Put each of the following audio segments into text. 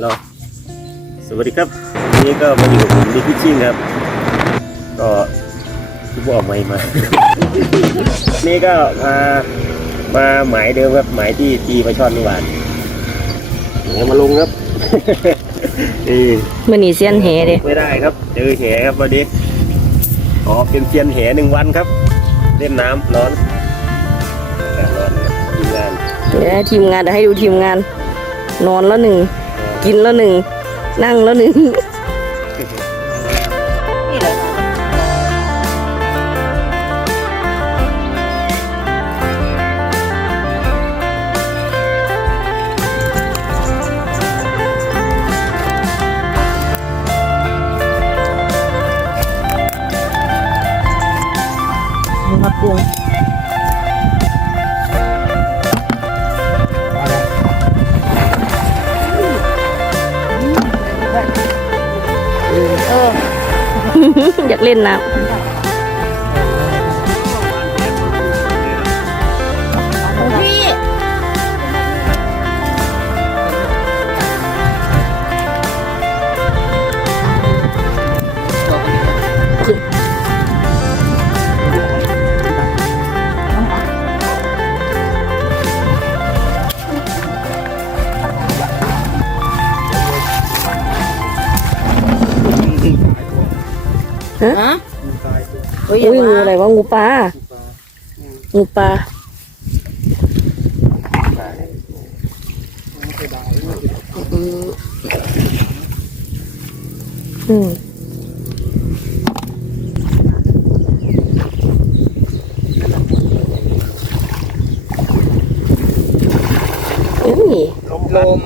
เราสวัสดีครับวันนี้ก็มาอยู่กับผมดิพิชชิ่งครับ ก็ที่บอกไม่มา นี่ก็มามาหมายเดิมครับหมายที่ตีปลาช่อนเมื่อวานเดี๋ยวมาลงครับ นี่มื่อนี้เซียนเหเด้ไม่ได้ครับ เจอแหครับวันนี้ขอเป็นเซียนแหหนึ่งวันครับ เล่นน้ำร้อนแต่ร้อนครับทีมงานเดี๋ยวให้ทีมงานเดี๋ยวให้ดูทีมงาน นอนแล้วหนึ่ง กินแล้วหนึ่ง นั่งแล้วหนึ่ง อยากเล่นน้ำ ฮะอุ้ยงูอะไรวะงูปลางูปลาอืมเอ้ยลมลพัดมมาพอดี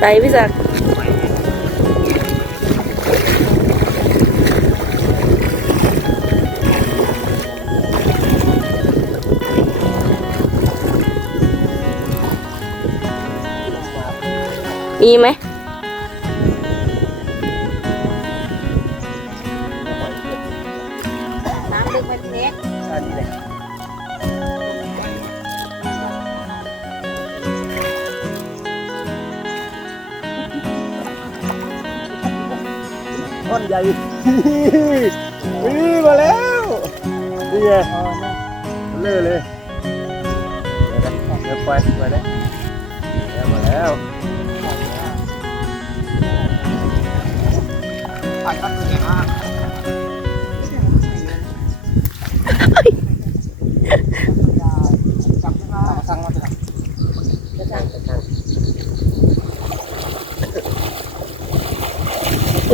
ไปพี่ศักดิ์มีไหม ท่อนใหญ่นี่มาแล้วนี่ไงเลื่อเลยเดี๋ยวนะเดี๋ยวไปไปเลยแล้วมาแล้วผ่านกันเลยนะจับขึ้นมาสั่งมาสั่ง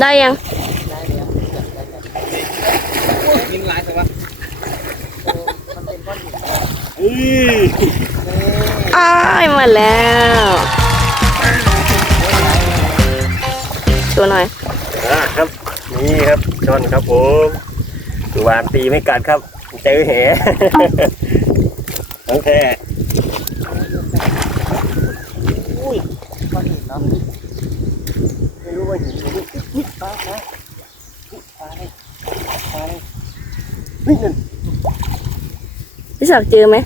ได้ยัง ได้แล้วยิงหลายแต่ว่ามันเป็นก้อนหิน อุ้ยอ้ายมาแล้ว ตัวหน่อยอะครับ นี่ครับชอนครับผมสุวานตีไม่กัดครับ เจอแหทั้งแท้อุ้ยก้อนหินเนาะไม่รู้ว่าหินหรือนี่ปลาปลาปลาเลยปลาเลยเฮ้ยนั่นพี่ศักดิ์เจอไหม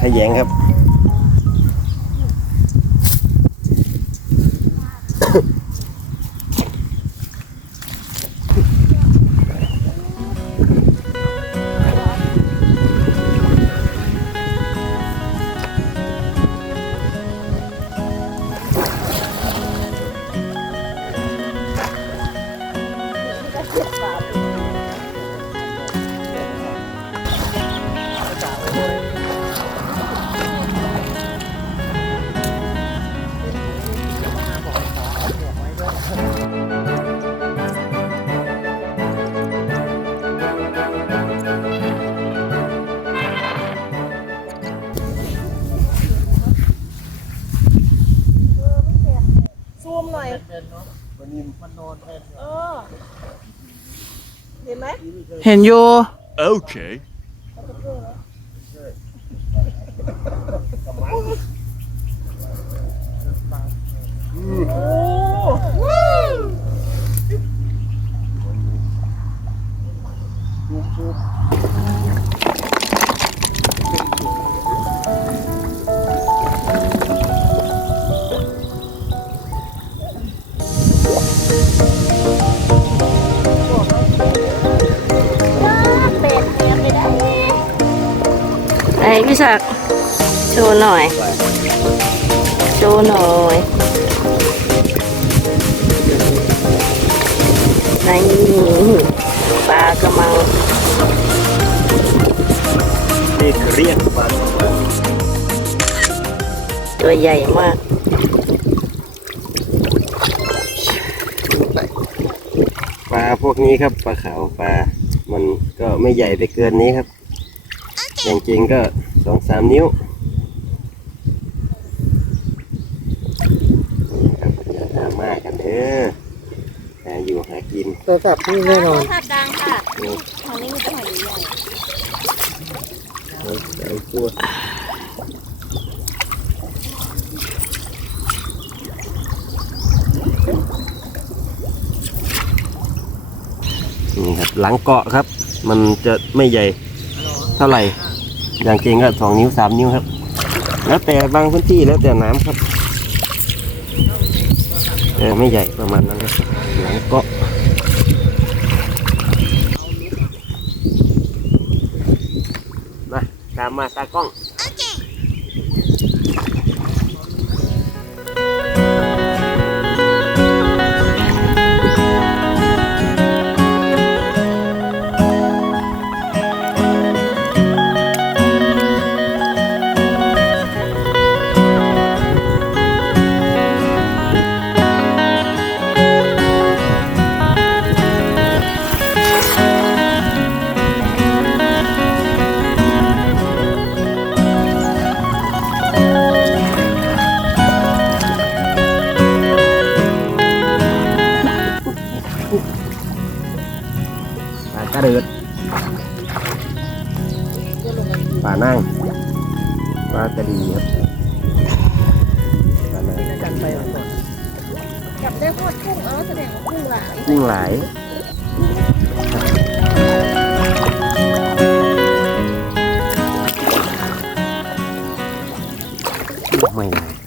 ขยงครับ ห็นไหมเห็นอยู่ Okay. โอ้ ไหนพี่ศักดิ์โชว์หน่อย โชว์หน่อยในปลากระมังนี่เรียกปลาตัวใหญ่มากปลาพวกนี้ครับปลาขาวปลา มันก็ไม่ใหญ่ไปเกินนี้ครับ อย่างจริงก็สองสามนิ้วนี่ครับอย่าดราม่ากันเด้อหาอยู่หากินตัวจับนี่แน่นอนภาพดังค่ะทางนี้มีตัวหอยใหญ่เอาเอาตัวนี่ครับหลังเกาะครับ มันจะไม่ใหญ่เท่าไหร่ อย่างจริงก็สองนิ้วสามนิ้วครับ แล้วแต่บางพื้นที่แล้วแต่น้ำครับเออไม่ใหญ่ประมาณนั้นครับหลังเกาะมาตามมาตากล้อง ปลานั่งปลากระดีครับปลานั่งกันไปก่อนจับได้พอดกุ้งเออแสดงว่ากุ้งหลายกุ้งหลายไม่ไหว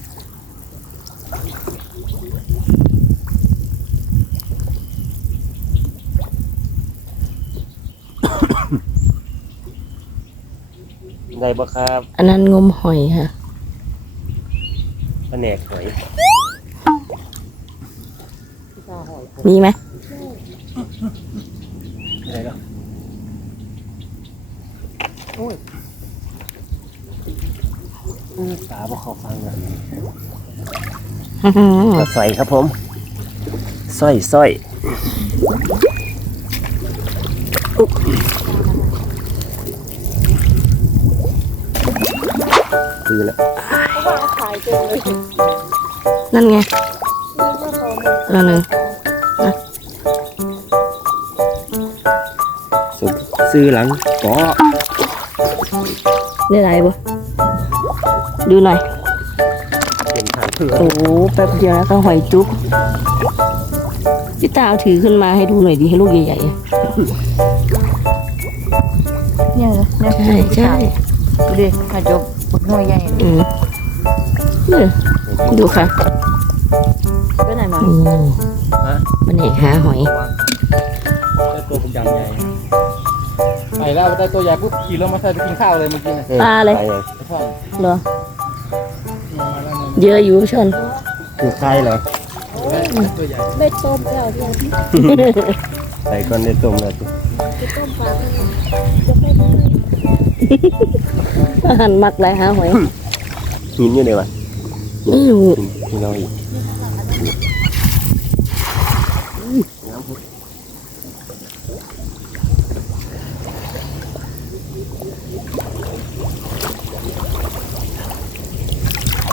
ได้ปะครับอันนั้นงมหอยค่ะแผนกหอยมีไหมอะไรเนาะโอ้ยตาบ่เขาฟังอะก็ใส่ครับผมสร้อยสร้อย อุ๊บซื้อแล้วนั่นไงตัวหนึ่งสุดซื้อหลังก็ได้ไรบ่ดูหน่อยเป็นทางเพื่อโอ้โหแป๊บเดียวแล้วก็หอยจุ๊บพี่ตาเอาถือขึ้นมาให้ดูหน่อยดิให้ลูกใหญ่ๆอะเนี่ยนะเนี่ยใช่ใช่ดูดิมาจบ บักหน่วยใหญ่อืมเนี่ยดูค่ะไปไหนมาอืมมันเอกหาหอย ได้ตัวผมยังใหญ่ไปแล้วได้ตัวใหญ่ปุ๊บขี่รถมาใส่ไปกินข้าวเลยเมื่อกี้นะปลาเลย ไปเลยไอ้พ่อเหรอมาแล้วเนี่ยเยอะอยู่ชน คือใครเหรอตัวใหญ่ไม่ต้มแล้วเดียวใส่ก้อนในต้มเลยสิ อาหารมักไรหาหอยหินอยู่ไหนวะไม่รู้หินที่เราอีก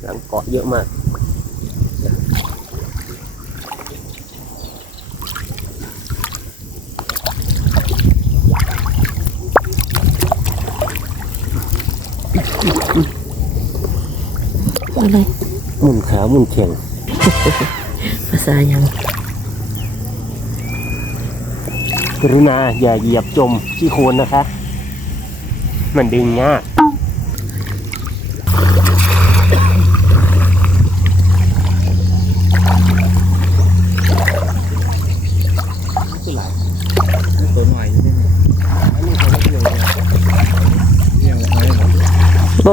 หลังเกาะเยอะมาก อะไรหมุนขาหมุนแข่งภาษายังกรุณาอย่าเหยียบจมที่โคนนะคะ มันดึงยากตัวหน่อยนี่อันนี้เขาเรียกเรียกอะไรนะโบ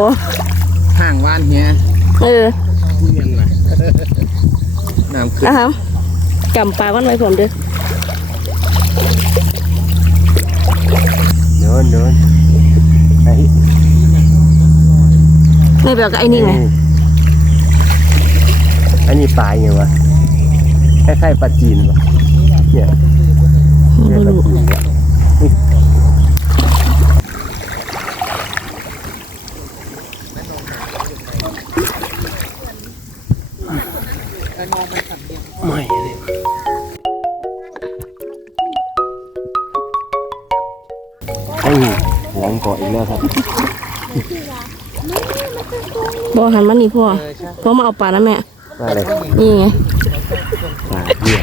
ห่างว่านเฮีย เออเรียงอะไรน้ำขึ้นนะครับจำปลาวันไว้ผมเด้อเดินเดินไอ้ไม่แบบกับไอ้นี่ไงอันนี้ปลายไงวะคล้ายๆปลาจีนวะเนี่ยเนี่ยปลาจีนเนี่ยอุ๊ย ไม่เลยไอ้หลังเกาะอีกแล้วครับบอหันมานี่พ่อพ่อมาเอาปลานะแม่มาเลยนี่ไงปลาเบี้ย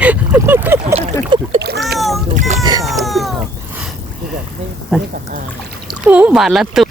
โอ้บาทละตุ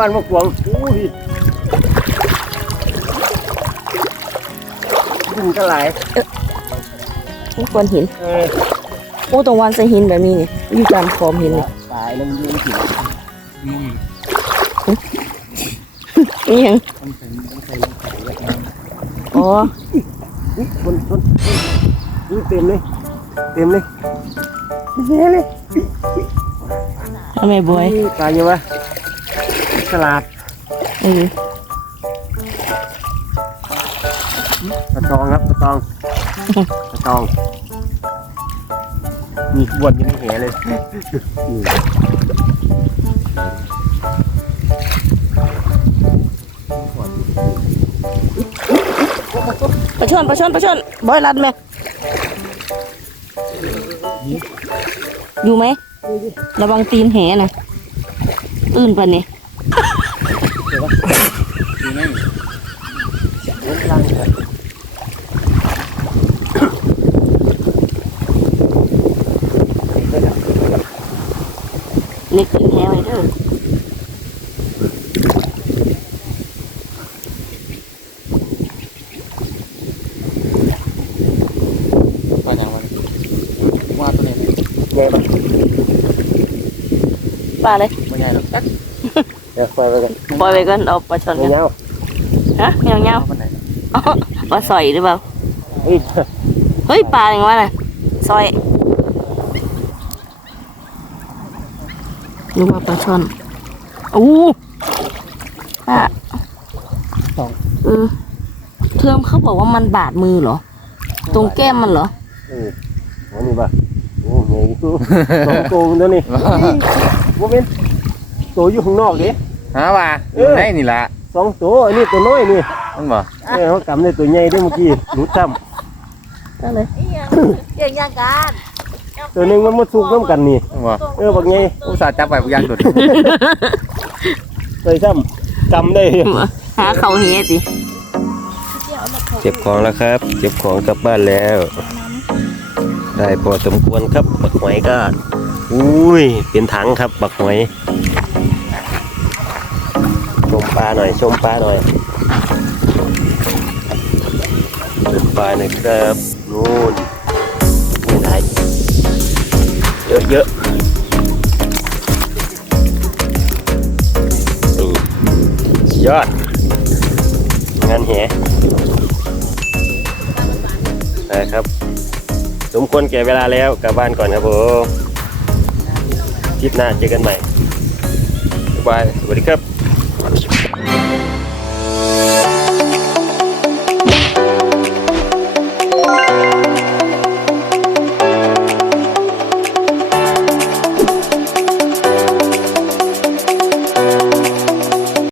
วันมากวงอู้ยดึงก็ไหลายนี่ก้อนหินเออโอ้ตรงวันใส่หินแบบนี้นี่อยู่ตามคอมหินนี่ตายแล้วมันยืนถึงนี่นี่ยังมันเป็นมันเคยลงไข่แล้วกันอ๋อคนคนนี่เต็มเลยเต็มเลยเยอะเลยทำไมบอยตายยังวะ ฉลาดเออปลาตองครับปลาตองปลาตองมีวนอยู่ในแหเลยอืมปลาช่อนปลาช่อนปลาช่อนบอยรัดไหมอยู่ไหม ระวังตีนแหนะตื่นปะเนี่ยอยู่ นั่นล้มล่างเลยเล็กตีนแหไว้เด้อปลาอย่างมันว่าตัวนี้ใหญ่ปะปลาเลยไม่ใหญ่หรอกจักเดี๋ยวปล่อยไปกันปล่อยไปก่อนเอาปลาช่อนไม่กันเงาฮะเงี้ยวเงี้ยวปลาไหนอ๋อปลาสอยหรือเปล่าเฮ้ยเฮ้ยปลาอย่างวะน่ะซอยนึกว่าปลาช่อนอู้อะเออเทอมเขาบอกว่ามันบาดมือเหรอ ตรงแก้มมันเหรอเอออันนี้ปะโอ้ใหญ่อยู่สองตัวมันตัวนี้โมเมนต์ตัวอยู่ข้างนอกดิ ฮะว่าเออได้นี่ละสองตัวอันนี้ตัวน้อยนี่มันบ่เออเขากำในตัวใหญ่ด้วยเมื่อกี้รู้จนั่นเลยเก่งยังกันำตัวหนึงมันมาสุกน้ำกันนี่มันบ่เออบักไงอุตส่าห์จับไปพยานตัวนี้เคยซ้ำกำได้หาเขาเฮดิเก็บของแล้วครับ เก็บของกลับบ้านแล้ว ได้พอสมควรครับ บักหอยก็อุ้ย เป็นถังครับ บักหอยชมป ลาหน่อยชมปลาหน่อยชมปลาหน่อยครับนู่นนี่ไหนเยอะเยอะยอดงานแหนะครับ สมควรแก่เวลาแล้วกลับบ้านก่อนครับผมคลิปหน้าเจอกันใหม่บาย สวัสดีครับ